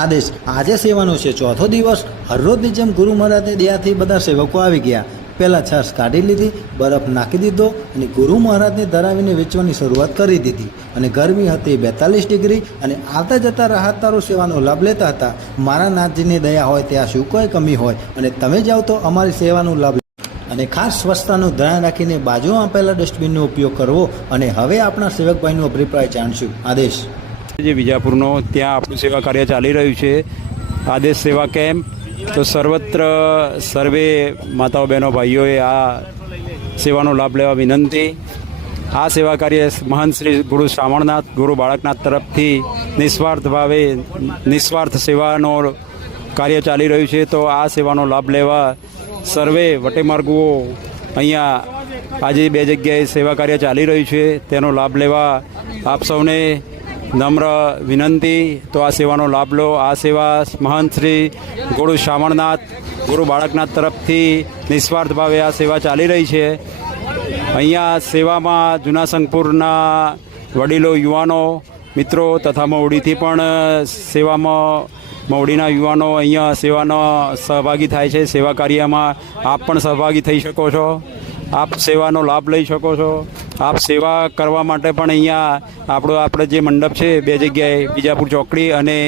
આદેશ આજે સેવાનો છે ચોથો દિવસ। હરરોજની જેમ ગુરુ મહારાજની દયાથી બધા સેવકો આવી ગયા। પહેલાં છાશ કાઢી લીધી, બરફ નાખી દીધો અને ગુરુ મહારાજને ધરાવીને વેચવાની શરૂઆત કરી દીધી। અને ગરમી હતી 42 ડિગ્રી અને આવતા જતા રાહતદારો સેવાનો લાભ લેતા હતા। મારા નાથજીની દયા હોય ત્યાં શું કોઈ કમી હોય અને તમે જાઓ તો અમારી સેવાનો લાભ અને ખાસ સ્વચ્છતાનું ધ્યાન રાખીને બાજુમાં આપેલા ડસ્ટબિનનો ઉપયોગ કરવો। અને હવે આપણા સેવકભાઈનો અભિપ્રાય જાણશું। આદેશ જે વિજાપુરનો ત્યાં આપણું સેવા કાર્ય ચાલી રહ્યું છે, આદેશ સેવા કેમ્પ। તો સર્વત્ર સર્વે માતાઓ બહેનો ભાઈઓએ આ સેવાનો લાભ લેવા વિનંતી। આ સેવા કાર્ય મહંત શ્રી ગુરુ શ્રાવણનાથ ગુરુ બાળકનાથ તરફથી નિસ્વાર્થ ભાવે નિસ્વાર્થ સેવાનો કાર્ય ચાલી રહ્યું છે। તો આ સેવાનો લાભ લેવા સર્વે વટેમાર્ગુઓ અહીંયા આજે 2 જગ્યાએ સેવા કાર્ય ચાલી રહ્યું છે, તેનો લાભ લેવા આપ સૌને નમ્ર વિનંતી। તો આ સેવાનો લાભ લો। આ સેવા મહંત શ્રી ગુરુ શ્રાવણનાથ ગુરુ બાળકનાથ તરફથી નિસ્વાર્થ ભાવે આ સેવા ચાલી રહી છે। અહીંયા સેવામાં જૂના સંગપુરના વડીલો, યુવાનો, મિત્રો તથા મવડીથી પણ સેવામાં મવડીના યુવાનો અહીંયા સેવામાં સહભાગી થાય છે। સેવા કાર્યમાં આપ પણ સહભાગી થઈ શકો છો, આપ સેવાનો લાભ લઈ શકો છો। આપ સેવા કરવા માટે પણ અહીંયા આપણે જે મંડપ છે 2 જગ્યાએ, વિજાપુર ચોકડી અને